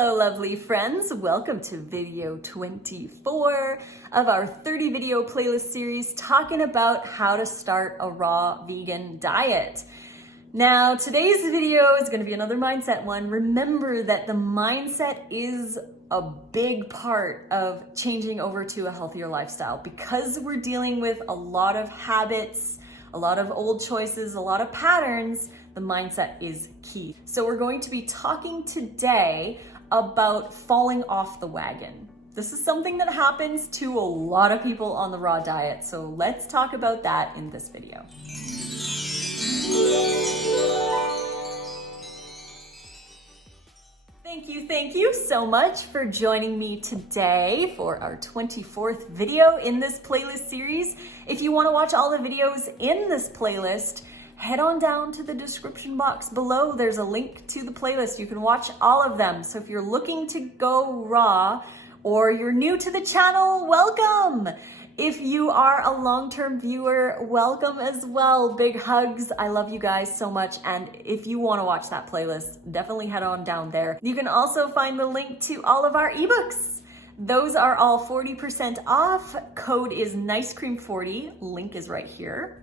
Hello, lovely friends. Welcome to video 24 of our 30 video playlist series talking about how to start a raw vegan diet. Now, today's video is going to be another mindset one. Remember that the mindset is a big part of changing over to a healthier lifestyle because we're dealing with a lot of habits, a lot of old choices, a lot of patterns. The mindset is key. So we're going to be talking today about falling off the wagon. This is something that happens to a lot of people on the raw diet. So let's talk about that in this video. Thank you so much for joining me today for our 24th video in this playlist series. If you want to watch all the videos in this playlist, head on down to the description box below. There's a link to the playlist. You can watch all of them. So if you're looking to go raw or you're new to the channel, welcome. If you are a long-term viewer, welcome as well. Big hugs. I love you guys so much. And if you want to watch that playlist, definitely head on down there. You can also find the link to all of our ebooks. Those are all 40% off. Code is NiceCream40. Link is right here.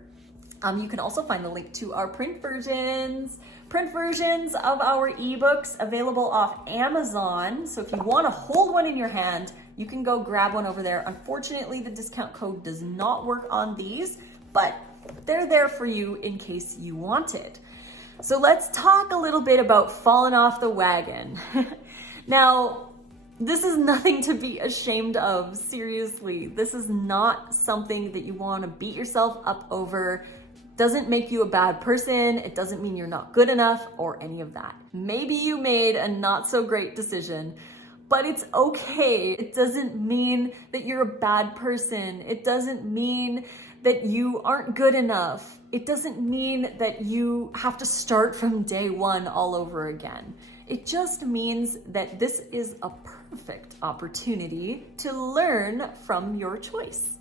You can also find the link to our print versions of our ebooks available off Amazon. So if you want to hold one in your hand, you can go grab one over there. Unfortunately, the discount code does not work on these, but they're there for you in case you want it. So let's talk a little bit about falling off the wagon. Now, this is nothing to be ashamed of, seriously. This is not something that you want to beat yourself up over. Doesn't make you a bad person. It doesn't mean you're not good enough or any of that. Maybe you made a not so great decision, but it's okay. It doesn't mean that you're a bad person. It doesn't mean that you aren't good enough. It doesn't mean that you have to start from day one all over again. It just means that this is a perfect opportunity to learn from your choice.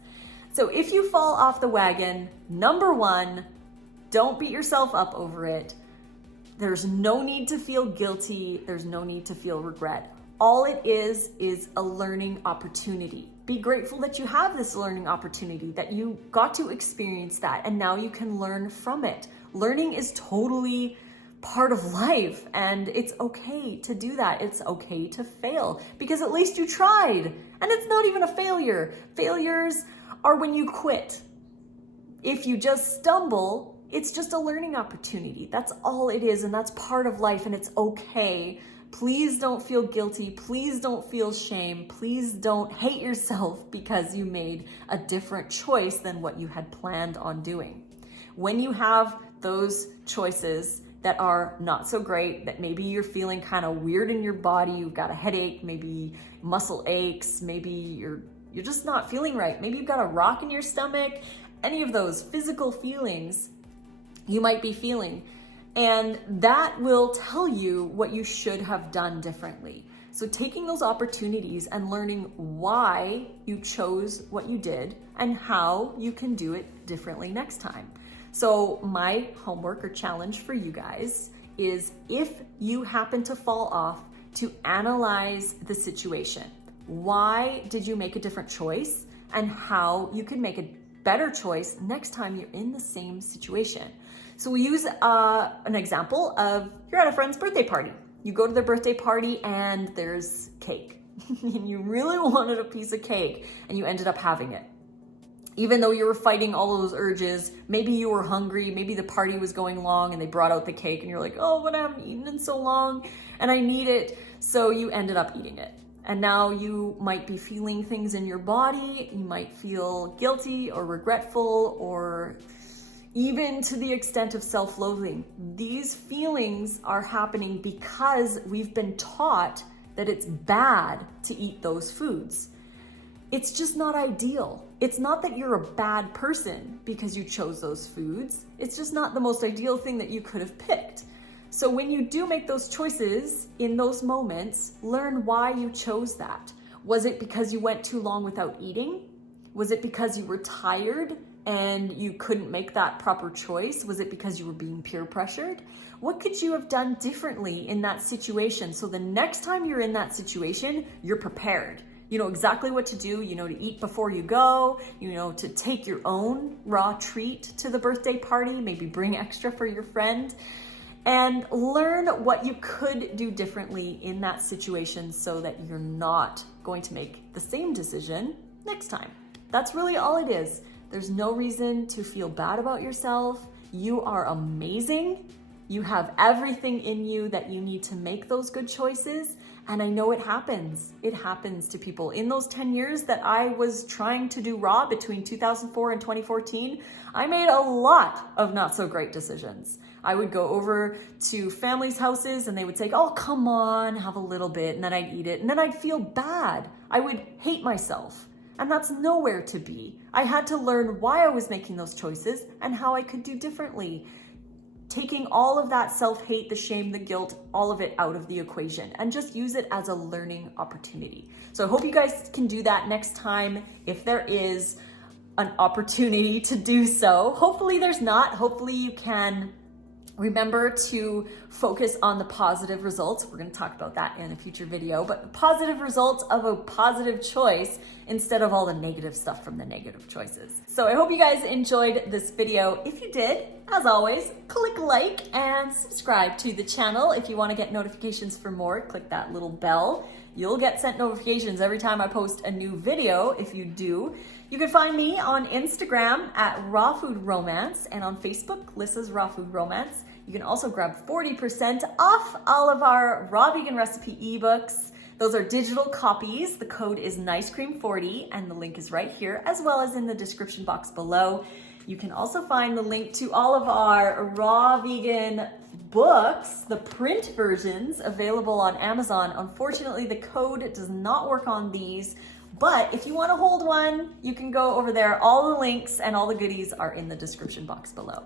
So if you fall off the wagon, number one, don't beat yourself up over it. There's no need to feel guilty. There's no need to feel regret. All it is a learning opportunity. Be grateful that you have this learning opportunity, that you got to experience that, and now you can learn from it. Learning is totally part of life, and it's okay to do that. It's okay to fail because at least you tried, and it's not even a failure. Failures are when you quit. If you just stumble, it's just a learning opportunity. That's all it is, and that's part of life, and it's okay. Please don't feel guilty. Please don't feel shame. Please don't hate yourself because you made a different choice than what you had planned on doing. When you have those choices that are not so great, that maybe you're feeling kind of weird in your body, you've got a headache, maybe muscle aches, maybe you're just not feeling right. Maybe you've got a rock in your stomach, any of those physical feelings you might be feeling. And that will tell you what you should have done differently. So taking those opportunities and learning why you chose what you did and how you can do it differently next time. So my homework or challenge for you guys is, if you happen to fall off, to analyze the situation. Why did you make a different choice, and how you can make a better choice next time you're in the same situation. So we use an example of, you're at a friend's birthday party. You go to their birthday party and there's cake. And you really wanted a piece of cake and you ended up having it. Even though you were fighting all those urges, maybe you were hungry, maybe the party was going long and they brought out the cake and you're like, oh, but I haven't eaten in so long and I need it. So you ended up eating it. And now you might be feeling things in your body. You might feel guilty or regretful, or even to the extent of self-loathing. These feelings are happening because we've been taught that it's bad to eat those foods. It's just not ideal. It's not that you're a bad person because you chose those foods. It's just not the most ideal thing that you could have picked. So when you do make those choices in those moments, learn why you chose that. Was it because you went too long without eating? Was it because you were tired? and you couldn't make that proper choice? Was it because you were being peer pressured? What could you have done differently in that situation so the next time you're in that situation, you're prepared? You know exactly what to do. You know to eat before you go, you know to take your own raw treat to the birthday party, maybe bring extra for your friend, and learn what you could do differently in that situation so that you're not going to make the same decision next time. That's really all it is. There's no reason to feel bad about yourself. You are amazing. You have everything in you that you need to make those good choices. And I know it happens. It happens to people. In those 10 years that I was trying to do raw between 2004 and 2014, I made a lot of not so great decisions. I would go over to families' houses and they would say, oh, come on, have a little bit. And then I'd eat it. And then I'd feel bad. I would hate myself. And that's nowhere to be. I had to learn why I was making those choices and how I could do differently. Taking all of that self-hate, the shame, the guilt, all of it out of the equation and just use it as a learning opportunity. So I hope you guys can do that next time if there is an opportunity to do so. Hopefully there's not. Hopefully you can remember to focus on the positive results. We're going to talk about that in a future video, but positive results of a positive choice instead of all the negative stuff from the negative choices. So I hope you guys enjoyed this video. If you did, as always, click like and subscribe to the channel. If you want to get notifications for more, click that little bell. You'll get sent notifications every time I post a new video. If you do, you can find me on Instagram at Raw Food Romance and on Facebook, Lissa's Raw Food Romance. You can also grab 40% off all of our raw vegan recipe ebooks. Those are digital copies. The code is NICECREAM40 and the link is right here as well as in the description box below. You can also find the link to all of our raw vegan books, the print versions, available on Amazon. Unfortunately, the code does not work on these, but if you want to hold one, you can go over there. All the links and all the goodies are in the description box below.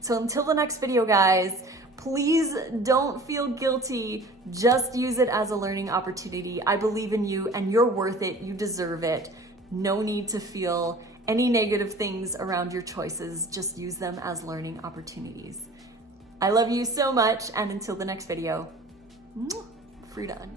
So until the next video, guys, please don't feel guilty. Just use it as a learning opportunity. I believe in you and you're worth it. You deserve it. No need to feel any negative things around your choices. Just use them as learning opportunities. I love you so much, and until the next video, Fruit on.